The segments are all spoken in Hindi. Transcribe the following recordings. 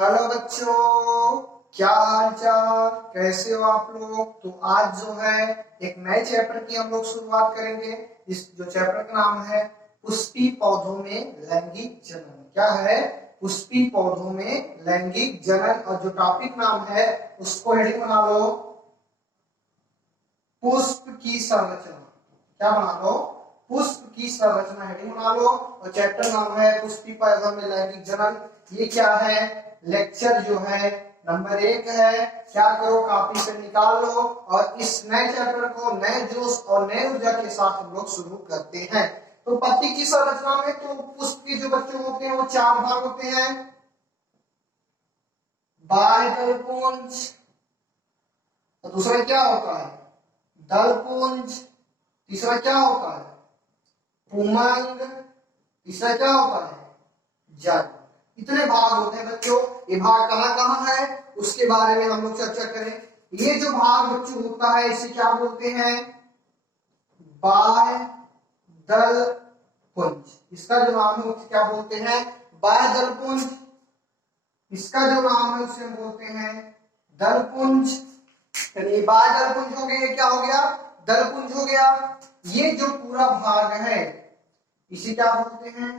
हेलो बच्चों, क्या हाल चाल, कैसे हो आप लोग। तो आज जो है एक नए चैप्टर की हम लोग शुरुआत करेंगे। इस जो चैप्टर का नाम है पुष्पी पौधों में लैंगिक जनन। क्या है? पुष्पी पौधों में लैंगिक जनन। और जो टॉपिक नाम है उसको हेडिंग बना लो पुष्प की संरचना। क्या बना लो? पुष्प की संरचना हेडिंग बना लो। और चैप्टर नाम है पुष्पी पौधों में लैंगिक जनन। ये क्या है? लेक्चर जो है नंबर 1 है। क्या करो, कॉपी पे निकाल लो और इस नए चैप्टर को नए जोश और नए ऊर्जा के साथ हम लोग शुरू करते हैं। तो पत्ती की संरचना में तो पुष्प के जो बच्चे होते हैं वो 4 भाग होते हैं। बाह्य दलपुंज, और दूसरा क्या होता है? दलपुंज। तीसरा क्या होता है? पुमंग। तीसरा क्या होता है? जल। इतने भाग होते हैं बच्चों। ये भाग कहां कहां है उसके बारे में हम लोग चर्चा करें। ये जो भाग बच्चों होता है इसे क्या बोलते हैं? बाह्य दल पुंज। इसका जो नाम है उसे क्या बोलते हैं? बाह्य दल पुंज। इसका जो नाम है उसे हम बोलते हैं दल पुंज। ये बाह्य दल पुंज हो गया। क्या हो गया? दल पुंज हो गया। ये जो पूरा भाग है इसे क्या बोलते हैं?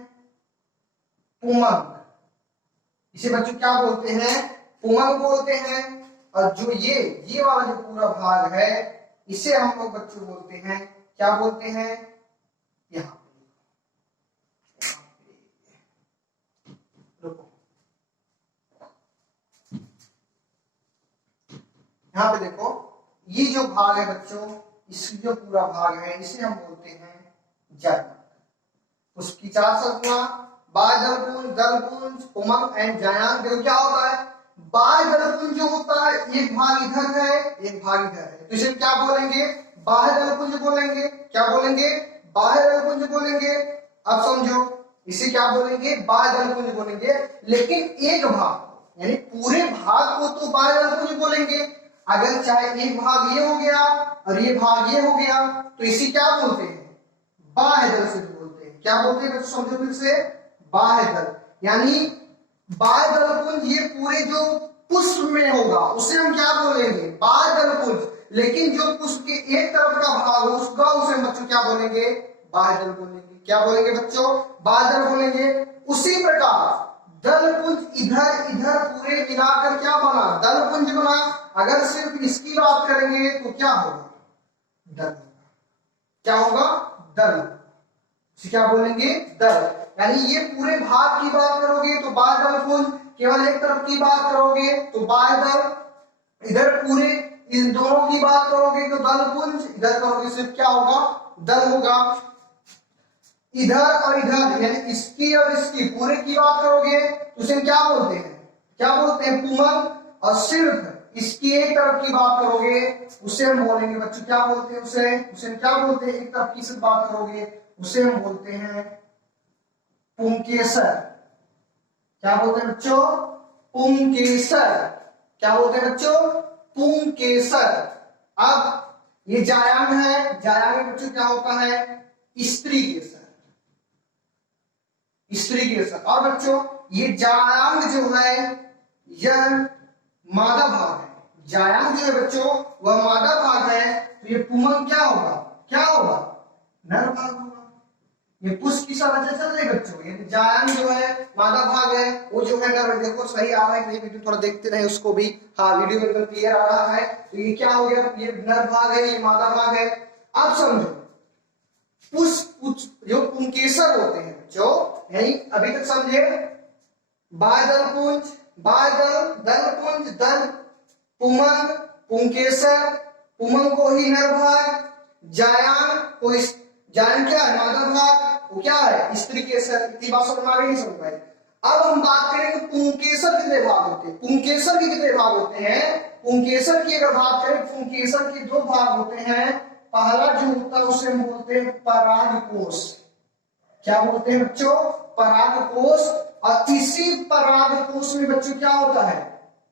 पुमंग। इसे बच्चों क्या बोलते हैं? पुमंग बोलते हैं। और जो ये वाला जो पूरा भाग है इसे हम लोग बच्चों बोलते हैं, क्या बोलते हैं? यहाँ यहाँ पे देखो, ये जो भाग है बच्चों, इसकी जो पूरा भाग है इसे हम बोलते हैं जल। उसकी 4 संरचना: बाह्य दलपुंज, दलपुंज, पुमंग एंड जायांग। देखो क्या होता है, बाह्य दलपुंज जो होता है एक भाग इधर है एक भाग इधर है, तो इसे क्या बोलेंगे? बाह्य दलपुंज बोलेंगे। क्या बोलेंगे? बाह्य दलपुंज बोलेंगे। अब समझो, इसे क्या बोलेंगे? बाह्य दलपुंज बोलेंगे। लेकिन एक भाग यानी पूरे भाग को तो बाह्य दलपुंज बोलेंगे। अगर चाहे एक भाग ये हो गया और ये भाग ये हो गया तो इसे क्या बोलते हैं? बाह्य दल से बोलते हैं। क्या बोलते हैं? समझो फिर से, बाह्य दल। यानी बाह्य दलपुंज ये पूरे जो पुष्प में होगा उसे हम क्या बोलेंगे? बाह्य दलपुंज। लेकिन जो पुष्प के एक तरफ का भाग हो उसका उसे हम बच्चों क्या बोलेंगे? बाह्य दल बोलेंगे। क्या बोलेंगे बच्चों? बाह्य दल बोलेंगे। उसी प्रकार दलपुंज इधर इधर पूरे मिलाकर क्या बना? दलपुंज बना। अगर सिर्फ इसकी बात करेंगे तो क्या होगा? दल। क्या होगा? दल। क्या बोलेंगे? दल। यानी ये पूरे भाग की बात करोगे तो बाह्य दलपुंज, केवल एक तरफ की बात करोगे तो बाह्य दल, इधर पूरे इन दोनों की बात करोगे तो दलपुंज, इधर करोगे सिर्फ क्या होगा? दल होगा। इधर और इधर यानी इसकी और इसकी पूरे की बात करोगे तो उसे क्या बोलते हैं? क्या बोलते हैं? पुमंग। और सिर्फ इसकी एक तरफ की बात करोगे उसे हम बोलेंगे बच्चों, क्या बोलते हैं? उसे क्या बोलते हैं? एक तरफ की से बात करोगे उसे हम बोलते हैं पुंकेसर। क्या बोलते हैं बच्चों? पुंकेसर। क्या बोलते हैं बच्चों? पुंकेसर। अब ये जायांग है। जायांग में बच्चों क्या होता है? स्त्री केसर। स्त्री केसर। और बच्चों ये जायांग जो है यह मादा भाग है। जायांग जो है बच्चों वह मादा भाग है। तो ये पुमंग क्या होगा? क्या होगा? नर भाग होगा। ये पुष्प की संरचना चल रही बच्चों। ये जायांग जो है मादा भाग है, वो जो है नर। देखो सही आ रहा है कि वीडियो थोड़ा देखते रहे उसको भी। हाँ, वीडियो में एकदम क्लियर आ रहा है। तो ये क्या हो गया? ये नर भाग है, ये मादा भाग है। अब समझो, पुष्प जो पुंकेसर होते हैं बच्चों, यही अभी तक समझे, बाह्य दलपुंज, बाह्य दल, दलपुंज, दल, पुमंग, पुंकेसर, पुमंग को ही नर भाग, जायांग को जायांग क्या है? मादा भाग। वो क्या है? स्त्री केसर। इतनी बात समझ में आ गई? नहीं समझ पाई? अब हम बात करें कि पुंकेसर कितने भाग होते हैं। पुंकेसर के कितने भाग होते हैं? पुंकेसर की अगर बात करें, पुंकेसर के 2 भाग होते हैं। पहला जो होता है उसे हम बोलते हैं परागकोश। क्या बोलते हैं बच्चों? परागकोश। और इसी परागकोश में बच्चों क्या होता है?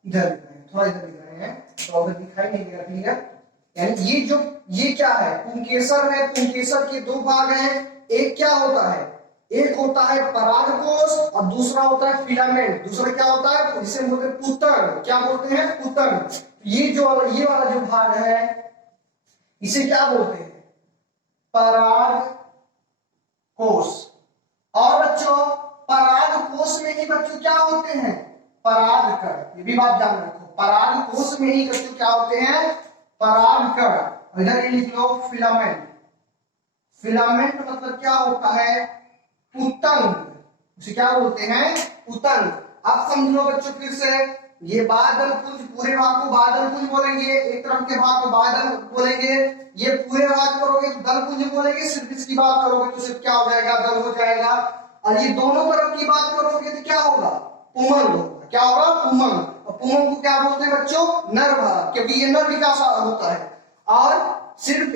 इधर थोड़ा इधर दिख रहे हैं तो अगर दिखाई नहीं देगा क्लियर। यानी ये क्या है? पुंकेसर है। पुंकेसर के 2 भाग हैं। एक क्या होता है? एक होता है परागकोश और दूसरा होता है फिलामेंट। दूसरा क्या होता है, इसे बोलते हैं पुतंग। क्या बोलते हैं, पुतंग। ये वाला जो भाग है इसे क्या बोलते हैं, परागकोश। और बच्चों परागकोश में ही बच्चों क्या होते हैं, परागकण। ये भी बात ध्यान रखो, परागकोश में ही बच्चों क्या होते हैं, परागकण। इधर ये लिख लो फिलामेंट। फिलामेंट मतलब क्या होता है, पुतंग। उसे क्या बोलते हैं, पुतंग। अब समझ लो बच्चों फिर से, ये बादल पुंज, पूरे भाग को बादल पुंज बोलेंगे, एक तरफ के भाग को बादल बोलेंगे। ये पूरे भाग करोगे तो दल पुंज बोलेंगे, सिर्फ इसकी बात करोगे तो सिर्फ क्या हो जाएगा, दल हो जाएगा। और ये दोनों तरफ की बात करोगे तो क्या होगा, पुमंग होगा। क्या होगा, पुमंग। और पुमंग को क्या बोलते हैं बच्चों, नर भाग, क्योंकि ये नर विकास होता है। और सिर्फ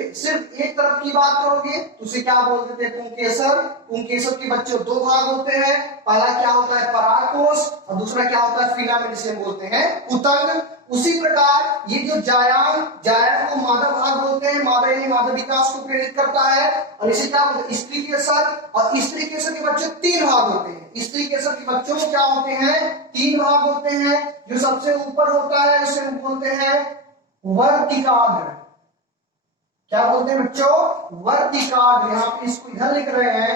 एक तरफ की बात करोगे तो उसे क्या बोलते थे, पुंकेसर। पुंकेसर के बच्चों दो भाग होते हैं, पहला क्या होता है परागकोश और दूसरा क्या होता है फिलामेंट, जिसे बोलते हैं पुतंग। उसी प्रकार ये जो जायांग को मादा भाग बोलते हैं, मादा विकास को प्रेरित करता है। और इसे क्या बोलते हैं, स्त्री केसर। और स्त्री केसर के बच्चों तीन भाग होते हैं। स्त्री केसर के बच्चों क्या होते हैं, तीन भाग होते हैं। जो सबसे ऊपर होता है उसे बोलते हैं वर्तिकाग्र। क्या बोलते हैं बच्चों, वर्तिकाग्र। यहाँ पे इसको इधर लिख रहे हैं,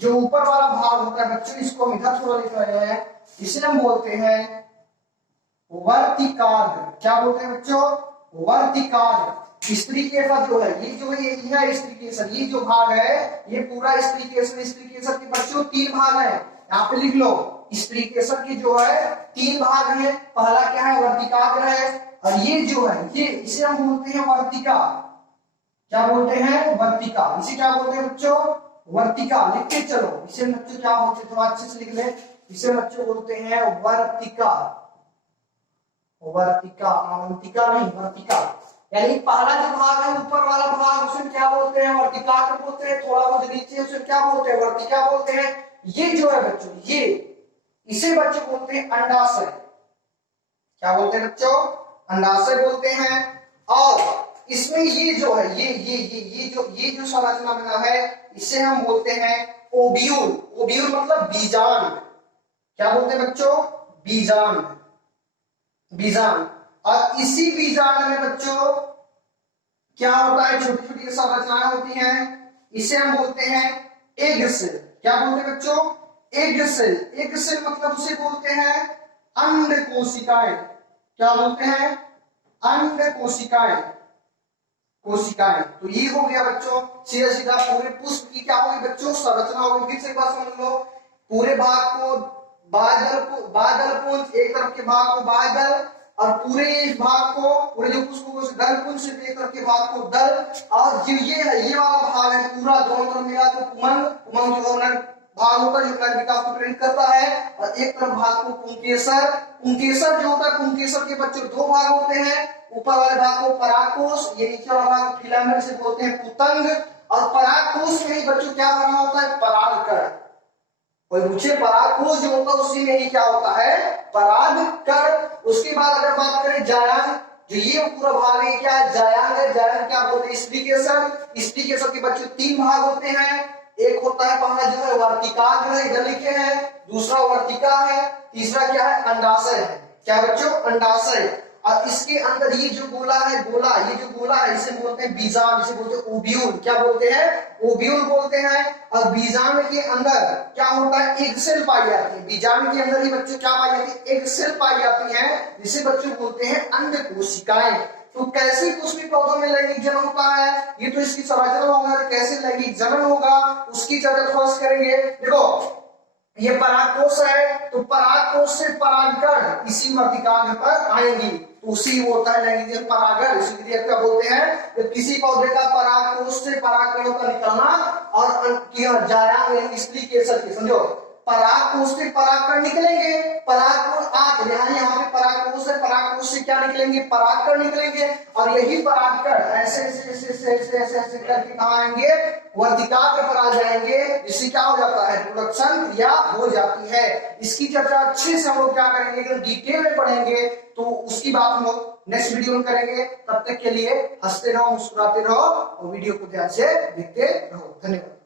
जो ऊपर वाला भाग होता है बच्चों, इसको हम इधर थोड़ा लिख रहे हैं, इसे हम बोलते हैं वर्तिकाग्र। क्या बोलते हैं बच्चों, वर्तिकाग्र। स्त्री केसर जो है, ये जो ये है स्त्री केसर, ये जो भाग है ये पूरा स्त्री केसर। स्त्री केसर के बच्चों तीन भाग है, यहाँ पे लिख लो। स्त्री केसर के जो है तीन भाग है, पहला क्या है, वर्तिकाग्र है। और ये जो है ये इसे हम बोलते हैं वर्तिका। क्या बोलते हैं, वर्तिका। इसे क्या बोलते हैं बच्चों, वर्तिका। लिख के चलो इसे बच्चों क्या बोलते हैं, थोड़ा अच्छे से लिख ले। इसे बच्चों बोलते हैं वर्तिका। वर्तिका, अवंतिका नहीं, वर्तिका। यानी पहला जो भाग है ऊपर वाला भाग उसे क्या बोलते हैं, वर्तिकाग्र बोलते हैं। थोड़ा बहुत नीचे उसे क्या बोलते हैं, वर्तिका बोलते हैं। ये जो है बच्चों ये, इसे बच्चों बोलते हैं अंडाशय। क्या बोलते हैं बच्चों, अंडाशय बोलते हैं। और इसमें ये जो है ये जो संरचना बना है इसे हम बोलते हैं ओव्यूल। ओव्यूल मतलब बीजांड। क्या बोलते हैं बच्चों, बीजांड। बीजांड। और इसी बीजांड में बच्चों क्या होता है, छोटी छोटी संरचनाएं होती हैं, इसे हम बोलते हैं एग सेल। क्या बोलते हैं बच्चों, एग सेल। एग सेल मतलब उसे बोलते हैं अंड कोशिकाएं। क्या बोलते हैं, अंड कोशिकाएं। कोशिकाएं। तो ये हो गया बच्चों सीधा सीधा पूरे पुष्प की क्या होगी बच्चों, संरचना होगी। फिर से एक बात समझ लो, पूरे भाग को बादल पुंज, एक तरफ के भाग को बादल, और पूरे इस भाग को, पूरे जो पुष्प को दल पुंज, सिर्फ एक तरफ के भाग को दल। और जो ये है ये वाला भाग है पूरा दोनों तरफ मिला तो पुमंग। पुमंग जो है भाग होता है जो नर विकास को प्रेरित करता है। और एक तरफ भाग को पुंकेसर। पुंकेसर जो होता है, पुंकेसर के बच्चों दो भाग होते हैं, ऊपर वाले भाग को परागकोश, ये नीचे वाला भाग फिलामेंट से बोलते हैं पुतंग। और परागकोश में ही बच्चों क्या बना होता है, परागकण। कोई पूछे परागकोश जो होता है उसी में ही क्या होता है, परागकण। उसके बाद अगर बात करें जायांग, जो ये पूरा भाग है क्या है, जायांग है। जायांग क्या बोलते हैं, स्त्री केसर। स्त्री केसर के बच्चों तीन भाग होते हैं, एक होता है पहला जो है वर्तिकाग्र, इधर लिखे हैं, दूसरा वर्तिका है, तीसरा क्या है, अंडाशय है। क्या बच्चों, अंडाशय। और इसके अंदर ये जो गोला है, गोला, ये जो गोला है इसे बोलते हैं बीजांड, इसे बोलते हैं ओव्यूल। क्या बोलते हैं, ओव्यूल बोलते हैं। और बीजांड के अंदर क्या होता है, एग सेल पाई जाती है। बीजांड के अंदर ही बच्चों क्या पाई जाती है, एग सेल पाई जाती है, जिसे बच्चों बोलते हैं अंड कोशिकाएं। तो कैसे पुष्पी पौधों में लैंगिक जनन होता है, ये तो इसकी संरचना होगा, कैसे लैंगिक जनन होगा उसकी चर्चा थोड़ा करेंगे। देखो ये परागकोश है, तो परागकोश से परागकण इसी वर्तिकाग्र पर आएंगी, तो उसी वो होता है लैंगिक परागण। इसलिए क्या बोलते हैं, तो किसी पौधे का परागकोश से परागकणों का निकलना और जायांग स्त्री केसर की, समझो परागकोश से परागकण निकलेंगे, परागकण यहाँ पे परागकोश है, परागकोश से क्या निकलेंगे, परागकण निकलेंगे। और यही परागकण ऐसे ऐसे करके कहाँ आएंगे, वर्तिकाग्र पर आ जाएंगे, जिससे क्या हो जाता है, रिप्रोडक्शन क्रिया हो जाती है। इसकी चर्चा अच्छे से हम लोग क्या करेंगे, अगर डिटेल में पढ़ेंगे तो उसकी बात हम लोग नेक्स्ट वीडियो में करेंगे। तब तक के लिए हंसते रहो, मुस्कुराते रहो और वीडियो को ध्यान से देखते रहो। धन्यवाद।